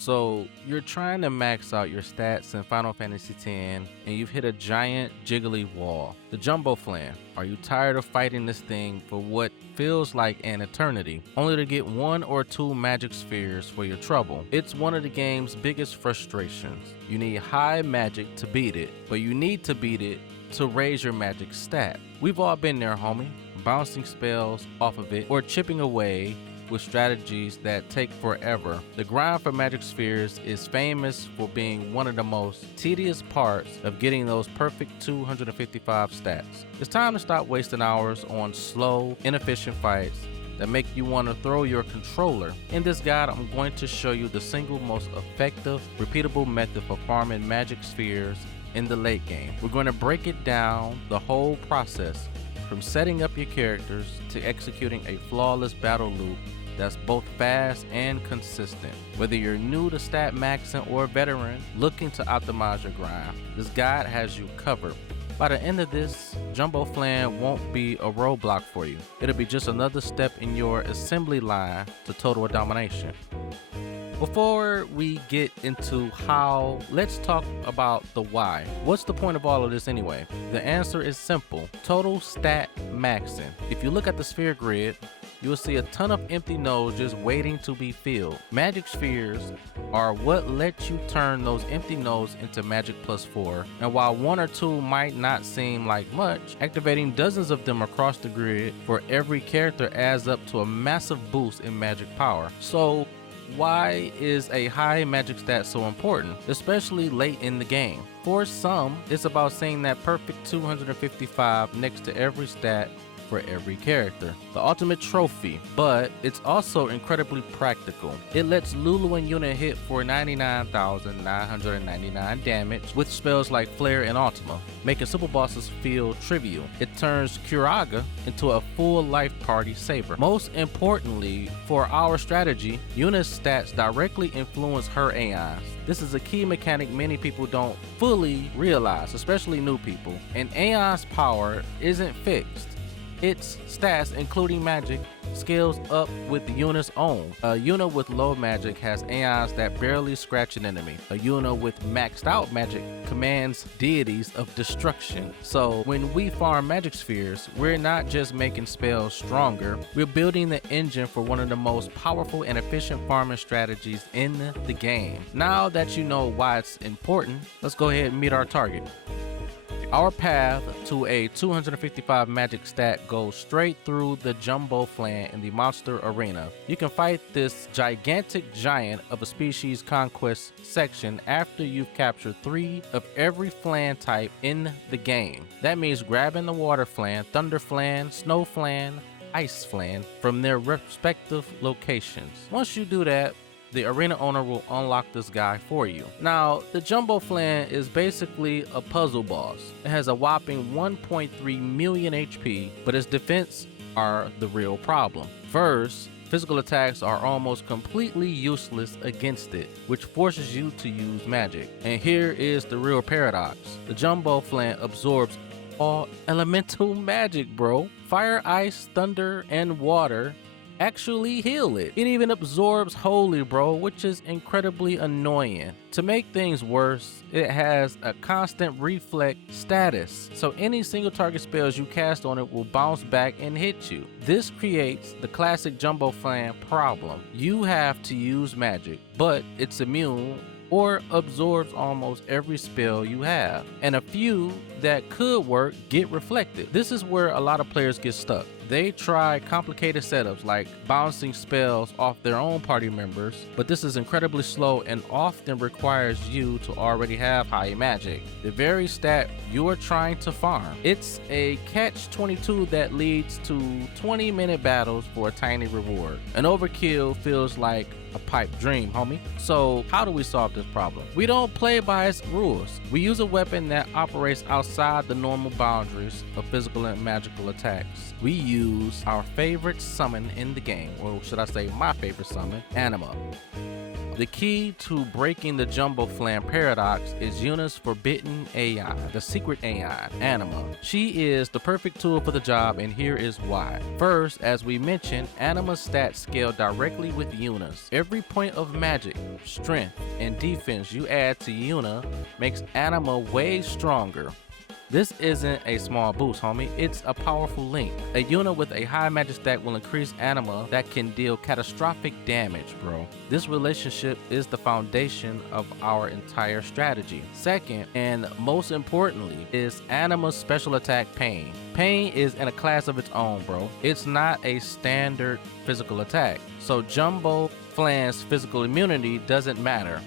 So you're trying to max out your stats in Final Fantasy X and you've hit a giant jiggly wall. The Jumbo Flan. Are you tired of fighting this thing for what feels like an eternity, only to get 1 or 2 magic spheres for your trouble? It's one of the game's biggest frustrations. You need high magic to beat it, but you need to beat it to raise your magic stat. We've all been there, homie. Bouncing spells off of it or chipping away with strategies that take forever. The grind for magic spheres is famous for being one of the most tedious parts of getting those perfect 255 stats. It's time to stop wasting hours on slow, inefficient fights that make you want to throw your controller. In this guide, I'm going to show you the single most effective, repeatable method for farming magic spheres in the late game. We're going to break it down, the whole process, from setting up your characters to executing a flawless battle loop that's both fast and consistent. Whether you're new to stat maxing or a veteran looking to optimize your grind, this guide has you covered. By the end of this, Jumbo Flan won't be a roadblock for you. It'll be just another step in your assembly line to total domination. Before we get into how, let's talk about the why. What's the point of all of this anyway? The answer is simple: total stat maxing. If you look at the sphere grid, you'll see a ton of empty nodes just waiting to be filled. Magic spheres are what lets you turn those empty nodes into magic +4, and while 1 or 2 might not seem like much, activating dozens of them across the grid for every character adds up to a massive boost in magic power. So why is a high magic stat so important, especially late in the game? For some, it's about seeing that perfect 255 next to every stat for every character, the ultimate trophy, but it's also incredibly practical. It lets Lulu and Yuna hit for 99,999 damage with spells like Flare and Ultima, making simple bosses feel trivial. It turns Curaga into a full life party saver. Most importantly, for our strategy, Yuna's stats directly influence her AIs. This is a key mechanic many people don't fully realize, especially new people. An AI's power isn't fixed. Its stats, including magic, scales up with Yuna's own. A Yuna with low magic has AIs that barely scratch an enemy. A Yuna with maxed out magic commands deities of destruction. So when we farm magic spheres, we're not just making spells stronger, we're building the engine for one of the most powerful and efficient farming strategies in the game. Now that you know why it's important, let's go ahead and meet our target. Our path to a 255 magic stat goes straight through the Jumbo Flan in the Monster Arena. You can fight this gigantic giant of a species conquest section after you've captured 3 of every flan type in the game. That means grabbing the water flan, thunder flan, snow flan, ice flan from their respective locations. Once you do that, the arena owner will unlock this guy for you. Now, the Jumbo Flan is basically a puzzle boss. It has a whopping 1.3 million HP, but its defense are the real problem. First, physical attacks are almost completely useless against it, which forces you to use magic. And here is the real paradox. The Jumbo Flan absorbs all elemental magic, bro. Fire, ice, thunder, and water actually heal it. It even absorbs holy, bro, which is incredibly annoying. To make things worse, it has a constant reflect status, so any single target spells you cast on it will bounce back and hit you. This creates the classic Jumbo Flan problem. You have to use magic, but it's immune or absorbs almost every spell you have, and a few that could work get reflected. This is where a lot of players get stuck. They try complicated setups like bouncing spells off their own party members, but this is incredibly slow and often requires you to already have high magic, the very stat you are trying to farm. It's a catch-22 that leads to 20-minute battles for a tiny reward. An overkill feels like a pipe dream, homie. So how do we solve this problem? We don't play by its rules. We use a weapon that operates outside the normal boundaries of physical and magical attacks. We use our favorite summon in the game, or should I say my favorite summon, Anima. The key to breaking the Jumbo Flan paradox is Yuna's forbidden AI, the secret AI, Anima. She is the perfect tool for the job, and here is why. First, as we mentioned, Anima's stats scale directly with Yuna's. Every point of magic, strength, and defense you add to Yuna makes Anima way stronger. This isn't a small boost, homie. It's a powerful link. A Yuna with a high magic stack will increase Anima that can deal catastrophic damage, bro. This relationship is the foundation of our entire strategy. Second, and most importantly, is Anima's special attack Pain. Pain is in a class of its own, bro. It's not a standard physical attack. So Jumbo Flan's physical immunity doesn't matter.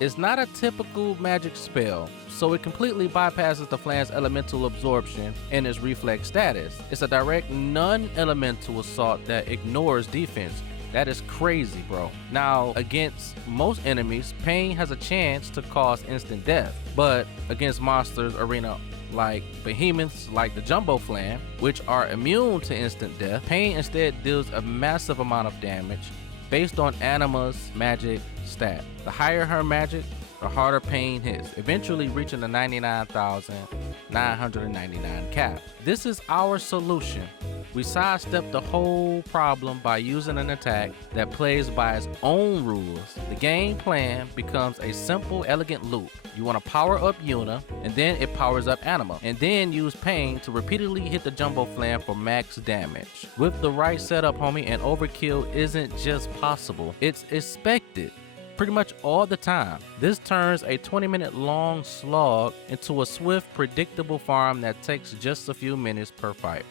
It's not a typical magic spell, so it completely bypasses the Flan's elemental absorption and its reflex status. It's a direct non-elemental assault that ignores defense. That is crazy, bro. Now, against most enemies, Pain has a chance to cause instant death, but against monsters arena like behemoths like the Jumbo Flan, which are immune to instant death, Pain instead deals a massive amount of damage based on Anima's magic stat. The higher her magic, the harder Pain hits, eventually reaching the 99,999 cap. This is our solution. We sidestep the whole problem by using an attack that plays by its own rules. The game plan becomes a simple, elegant loop. You want to power up Yuna, and then it powers up Anima, and then use Pain to repeatedly hit the Jumbo Flan for max damage. With the right setup, homie, and overkill isn't just possible, it's expected. Pretty much all the time. This turns a 20-minute long slog into a swift, predictable farm that takes just a few minutes per fight.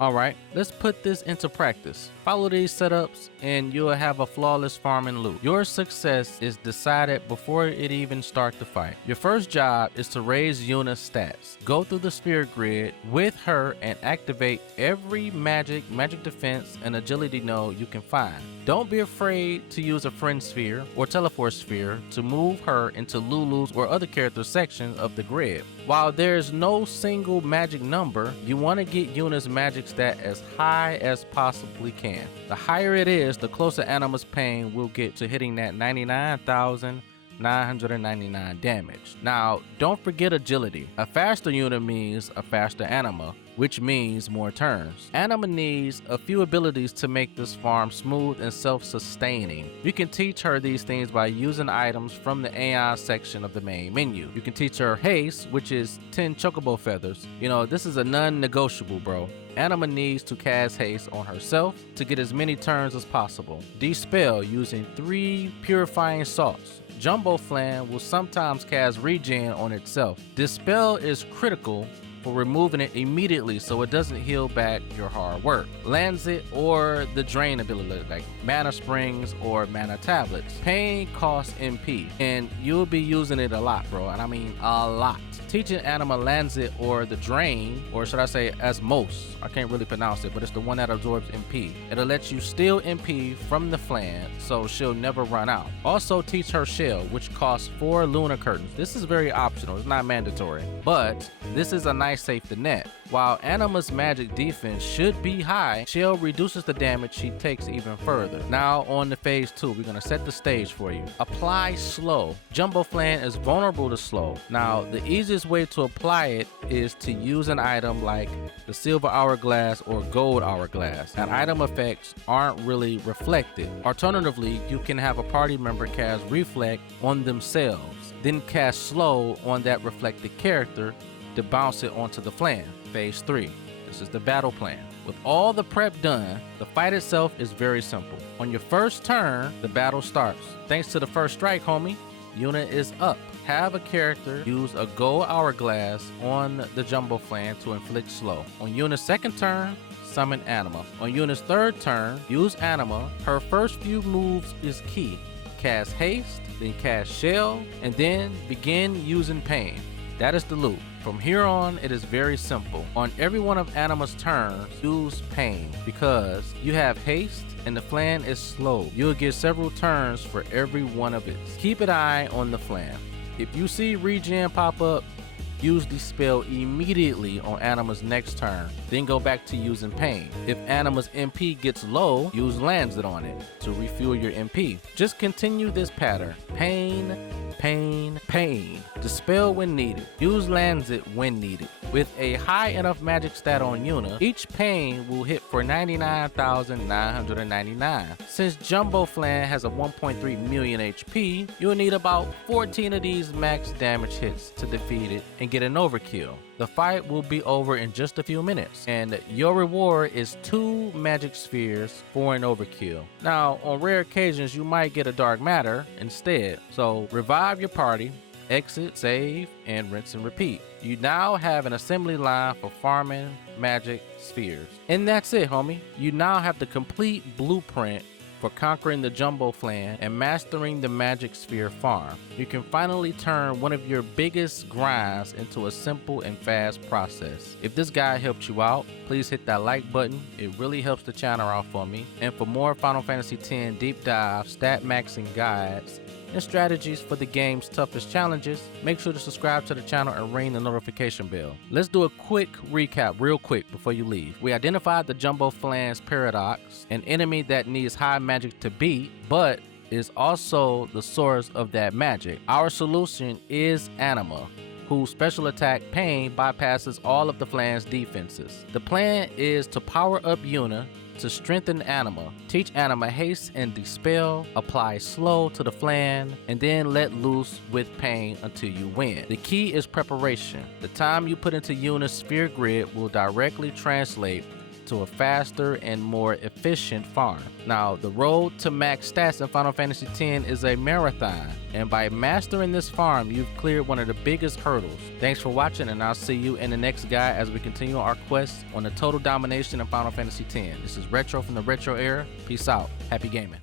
Alright, let's put this into practice. Follow these setups and you'll have a flawless farming loop. Your success is decided before it even starts the fight. Your first job is to raise Yuna's stats. Go through the sphere grid with her and activate every magic defense, and agility node you can find. Don't be afraid to use a friend sphere or teleport sphere to move her into Lulu's or other character sections of the grid. While there's no single magic number, you want to get Yuna's magic stat as high as possibly can. The higher it is, the closer Anima's Pain will get to hitting that 99,999 damage. Now, don't forget agility. A faster Yuna means a faster Anima, which means more turns. Anima needs a few abilities to make this farm smooth and self-sustaining. You can teach her these things by using items from the AI section of the main menu. You can teach her haste, which is 10 chocobo feathers. You know, this is a non-negotiable, bro. Anima needs to cast haste on herself to get as many turns as possible. Dispel using 3 purifying salts. Jumbo Flan will sometimes cast regen on itself. Dispel is critical for removing it immediately so it doesn't heal back your hard work. Lancet or the drain ability like mana springs or mana tablets. Pain costs MP and you'll be using it a lot, bro, and I mean a lot. Teaching Anima Lancet or the drain, or should I say Asmos, I can't really pronounce it, but it's the one that absorbs MP. It'll let you steal MP from the Flan so she'll never run out. Also teach her Shell, which costs 4 Lunar Curtains. This is very optional, it's not mandatory, but this is a nice safety net. While Anima's magic defense should be high, Shell reduces the damage she takes even further. Now on to phase 2, we're gonna set the stage for you. Apply slow. Jumbo Flan is vulnerable to slow. Now the easiest way to apply it is to use an item like the Silver Hourglass or Gold Hourglass, and item effects aren't really reflected. Alternatively, you can have a party member cast Reflect on themselves, then cast Slow on that reflected character to bounce it onto the Flan. Phase 3. This is the battle plan. With all the prep done, the fight itself is very simple. On your first turn, the battle starts. Thanks to the first strike, homie, Yuna is up. Have a character use a Gold Hourglass on the Jumbo Flan to inflict slow. On Yuna's second turn, summon Anima. On Yuna's third turn, use Anima. Her first few moves is key. Cast haste, then cast shell, and then begin using Pain. That is the loop. From here on, it is very simple. On every one of Anima's turns, use Pain because you have haste and the Flan is slow. You'll get several turns for every one of it. Keep an eye on the Flan. If you see regen pop up, use the spell immediately on Anima's next turn, then go back to using Pain. If Anima's MP gets low, use Lancet on it to refuel your MP. Just continue this pattern. Pain, Pain, Pain. Dispel when needed. Use Lancet when needed. With a high enough magic stat on Yuna, each Pain will hit for 99,999. Since Jumbo Flan has a 1.3 million HP, you'll need about 14 of these max damage hits to defeat it and get an overkill. The fight will be over in just a few minutes, and your reward is 2 magic spheres for an overkill. Now, on rare occasions, you might get a dark matter instead, so revive your party, exit, save, and rinse and repeat. You now have an assembly line for farming magic spheres. And that's it, homie. You now have the complete blueprint for conquering the Jumbo Flan and mastering the magic sphere farm. You can finally turn one of your biggest grinds into a simple and fast process. If this guide helped you out, please hit that like button. It really helps the channel out for me. And for more Final Fantasy X deep dive, stat maxing guides, and strategies for the game's toughest challenges, make sure to subscribe to the channel and ring the notification bell. Let's do a quick recap real quick before you leave. We identified the Jumbo Flan's Paradox, an enemy that needs high magic to beat, but is also the source of that magic. Our solution is Anima, whose special attack Pain bypasses all of the Flan's defenses. The plan is to power up Yuna, to strengthen Anima, teach Anima haste and dispel, apply slow to the Flan, and then let loose with Pain until you win. The key is preparation. The time you put into Yuna's sphere grid will directly translate to a faster and more efficient farm. Now, the road to max stats in Final Fantasy X is a marathon, and by mastering this farm, you've cleared one of the biggest hurdles. Thanks for watching, and I'll see you in the next guide as we continue our quest on the total domination in Final Fantasy X. This is Retro from the Retro Era. Peace out. Happy gaming.